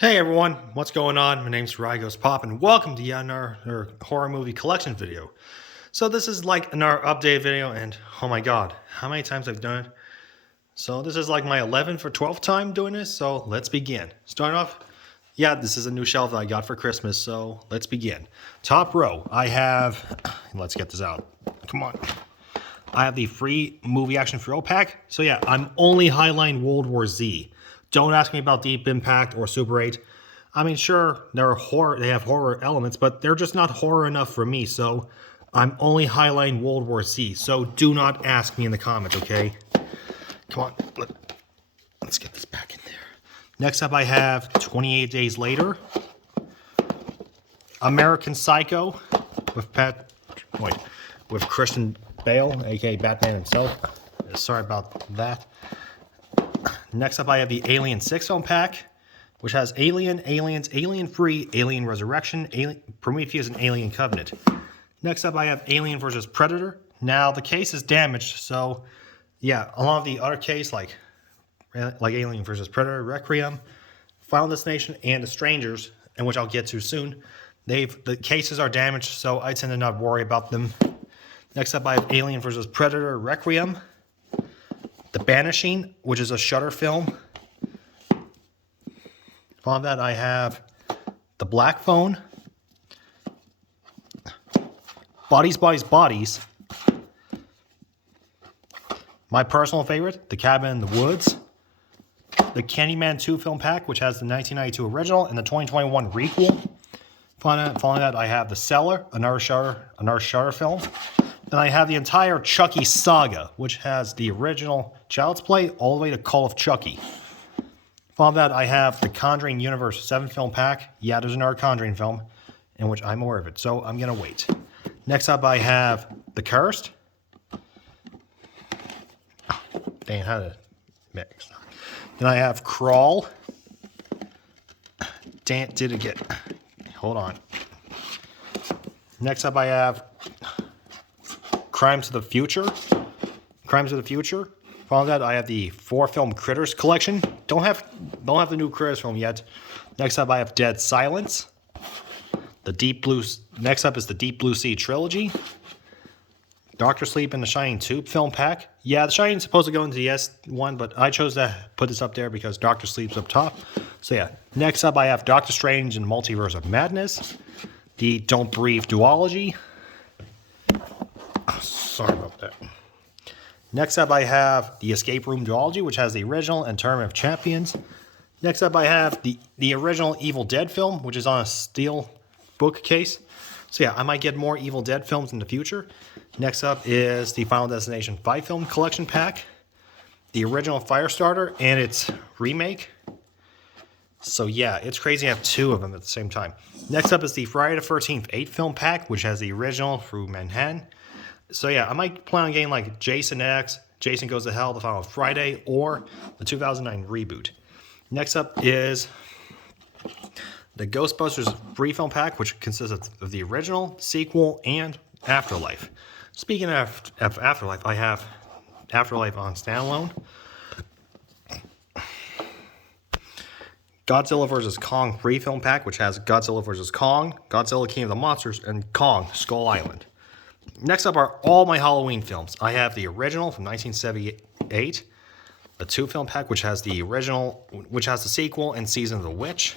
Hey everyone, what's going on? My name's Rygos Pop and welcome to yet another horror movie collection video. So this is like another update video and oh my god, how many times I've done it? So this is like my 11th or 12th time doing this, so let's begin. Starting off, yeah, this is a new shelf that I got for Christmas, so let's begin. Top row, I have, let's get this out, come on. I have the free movie action thrill pack. So yeah, I'm only highlighting World War Z. Don't ask me about Deep Impact or Super 8. I mean, sure, they have horror elements, but they're just not horror enough for me. So I'm only highlighting World War Z. So do not ask me in the comments, okay? Come on, let's get this back in there. Next up, I have 28 Days Later, American Psycho with Christian Bale, aka Batman himself. Sorry about that. Next up, I have the Alien 6 film pack, which has Alien, Aliens, Alien Free, Alien Resurrection, Prometheus, and Alien Covenant. Next up, I have Alien vs. Predator. Now, the case is damaged, so yeah, along with the other case, like Alien vs. Predator, Requiem, Final Destination, and The Strangers, and which I'll get to soon, the cases are damaged, so I tend to not worry about them. Next up, I have Alien vs. Predator, Requiem. The Banishing, which is a Shudder film. Following that, I have The Black Phone, Bodies, Bodies, Bodies. My personal favorite, The Cabin in the Woods. The Candyman 2 film pack, which has the 1992 original and the 2021 requel. Following that, I have The Cellar, another Shudder film. Then I have the entire Chucky saga, which has the original Child's Play all the way to Call of Chucky. Following that, I have the Conjuring Universe 7 film pack. Yeah, there's another Conjuring film, in which I'm aware of it, so I'm going to wait. Next up, I have The Cursed. Dang, how to mix. Then I have Crawl. Dang, did it get... Hold on. Next up, I have Crimes of the Future. Following that, I have the 4-film Critters collection. Don't have the new Critters film yet. Next up, I have Dead Silence. Next up is the Deep Blue Sea trilogy. Doctor Sleep and the Shining 2 film pack. Yeah, the Shining is supposed to go into the S1, but I chose to put this up there because Doctor Sleep's up top. So yeah, next up I have Doctor Strange and Multiverse of Madness. The Don't Breathe duology. Sorry about that. Next up, I have the Escape Room duology, which has the original and Tournament of Champions. Next up, I have the original Evil Dead film, which is on a steel bookcase. So yeah, I might get more Evil Dead films in the future. Next up is the Final Destination 5 film collection pack, the original Firestarter, and its remake. So yeah, it's crazy to have two of them at the same time. Next up is the Friday the 13th 8 film pack, which has the original through Manhattan. So yeah, I might plan on getting like Jason X, Jason Goes to Hell, the Final Friday, or the 2009 reboot. Next up is the Ghostbusters free film pack, which consists of the original, sequel, and Afterlife. Speaking of Afterlife, I have Afterlife on standalone. Godzilla vs. Kong free film pack, which has Godzilla vs. Kong, Godzilla King of the Monsters, and Kong Skull Island. Next up are all my Halloween films. I have the original from 1978, a 2-film pack which has the original, which has the sequel and Season of the Witch.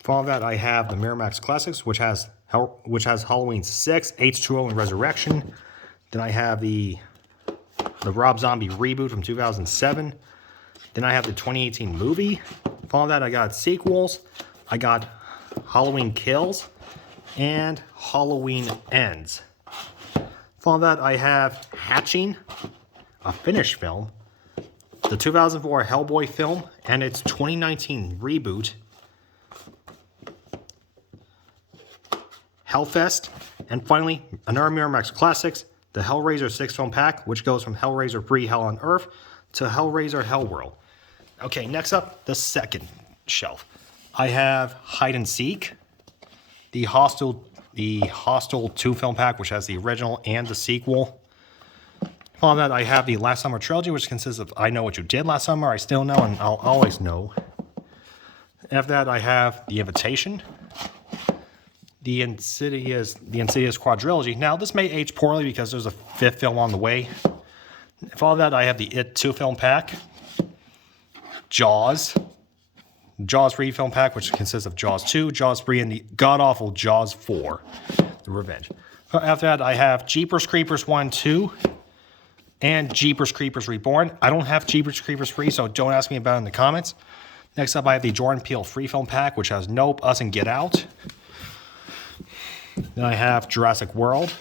Following that, I have the Miramax Classics, which has Halloween 6, H2O, and Resurrection. Then I have the Rob Zombie reboot from 2007. Then I have the 2018 movie. Following that, I got sequels. I got Halloween Kills and Halloween Ends. Following that, I have Hatching, a Finnish film, the 2004 Hellboy film, and its 2019 reboot, Hellfest, and finally, another Miramax Classics, the Hellraiser 6 film pack, which goes from Hellraiser Pre-Hell on Earth to Hellraiser Hellworld. Okay, next up, the second shelf. I have Hide and Seek, the Hostel 2 film pack, which has the original and the sequel. Following that, I have the Last Summer trilogy, which consists of I Know What You Did Last Summer, I Still Know, and I'll Always Know. After that, I have The Invitation, the Insidious quadrilogy. Now, this may age poorly because there's a 5th film on the way. Following that, I have the It 2 film pack, Jaws 3 film pack, which consists of Jaws 2, Jaws 3, and the god-awful Jaws 4, The Revenge. After that, I have Jeepers Creepers 1, 2, and Jeepers Creepers Reborn. I don't have Jeepers Creepers 3, so don't ask me about it in the comments. Next up, I have the Jordan Peele free film pack, which has Nope, Us, and Get Out. Then I have Jurassic World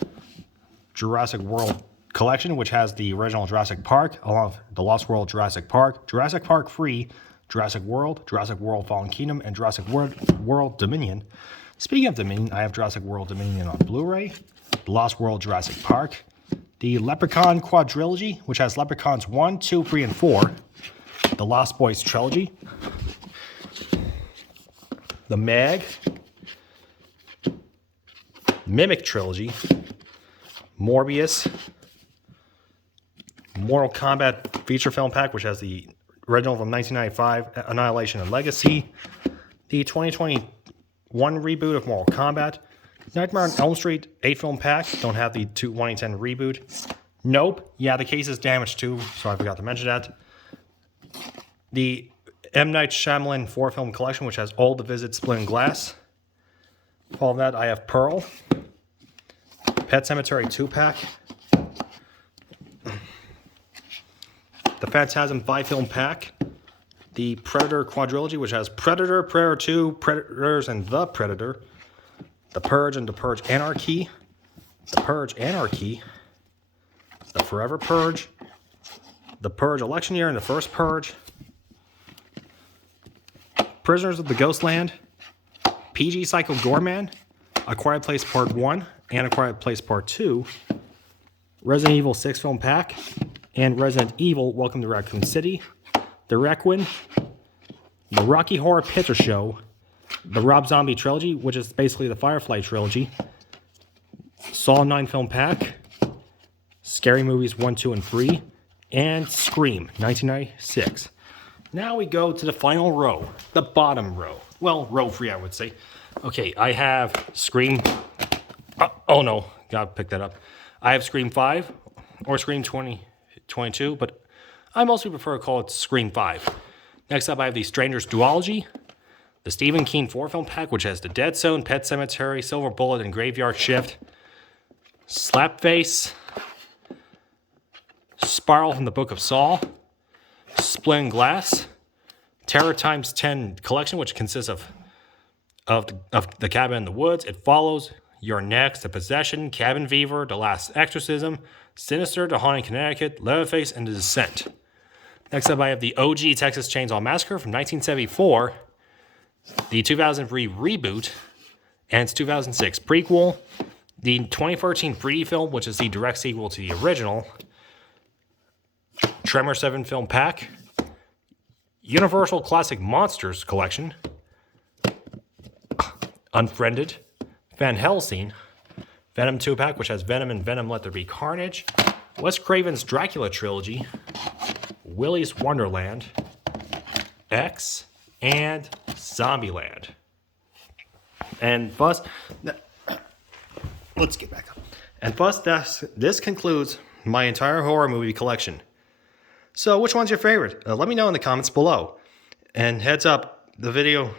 Collection, which has the original Jurassic Park, along with The Lost World Jurassic Park Free, Jurassic World Fallen Kingdom, and Jurassic World Dominion. Speaking of Dominion, I have Jurassic World Dominion on Blu-ray, The Lost World Jurassic Park, the Leprechaun quadrilogy, which has Leprechauns 1, 2, 3, and 4, the Lost Boys trilogy, the Meg, Mimic trilogy, Morbius, Mortal Kombat feature film pack, which has the original from 1995, Annihilation and Legacy, the 2021 reboot of Mortal Kombat, Nightmare on Elm Street 8 film pack, don't have the 2010 reboot. Nope, yeah, the case is damaged too, so I forgot to mention that. The M. Night Shyamalan 4 film collection, which has All the Visits, Split Glass. Following that, I have Pearl, Pet Sematary 2 pack, the Phantasm 5 film pack, the Predator quadrilogy, which has Predator, Predator 2, Predators, and The Predator, The Purge and The Purge Anarchy, The Purge Anarchy, The Forever Purge, The Purge Election Year and The First Purge, Prisoners of the Ghostland, PG Psycho Gorman, A Quiet Place Part 1 and A Quiet Place Part 2, Resident Evil 6 film pack, and Resident Evil Welcome to Raccoon City, The Requiem, The Rocky Horror Picture Show, the Rob Zombie trilogy, which is basically the Firefly trilogy, Saw 9 film pack, Scary Movies 1, 2, and 3, and Scream 1996. Now we go to the final row, the bottom row. Well, row 3, I would say. Okay, I have Scream. Oh no, gotta pick that up. I have Scream 5 or Scream 2022, but I mostly prefer to call it Scream 5. Next up, I have the Strangers Duology, the Stephen King 4 film pack, which has The Dead Zone, Pet Sematary, Silver Bullet, and Graveyard Shift, Slapface, Spiral from the Book of Saw, Split Glass, Terror Times 10 collection, which consists of The Cabin in the Woods, It Follows, You're Next, The Possession, Cabin Fever, The Last Exorcism, Sinister, The Haunting Connecticut, Leatherface, and The Descent. Next up, I have the OG Texas Chainsaw Massacre from 1974, the 2003 reboot, and its 2006 prequel, the 2013 3D film, which is the direct sequel to the original, Tremor 7 film pack, Universal Classic Monsters collection, Unfriended, Van Helsing, Venom 2 pack, which has Venom and Venom Let There Be Carnage, Wes Craven's Dracula trilogy, Willy's Wonderland, X, and Zombieland. And thus, let's get back up. And thus, this concludes my entire horror movie collection. So, which one's your favorite? Let me know in the comments below. And heads up, the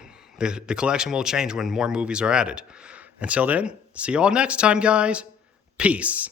collection will change when more movies are added. Until then, see you all next time, guys. Peace.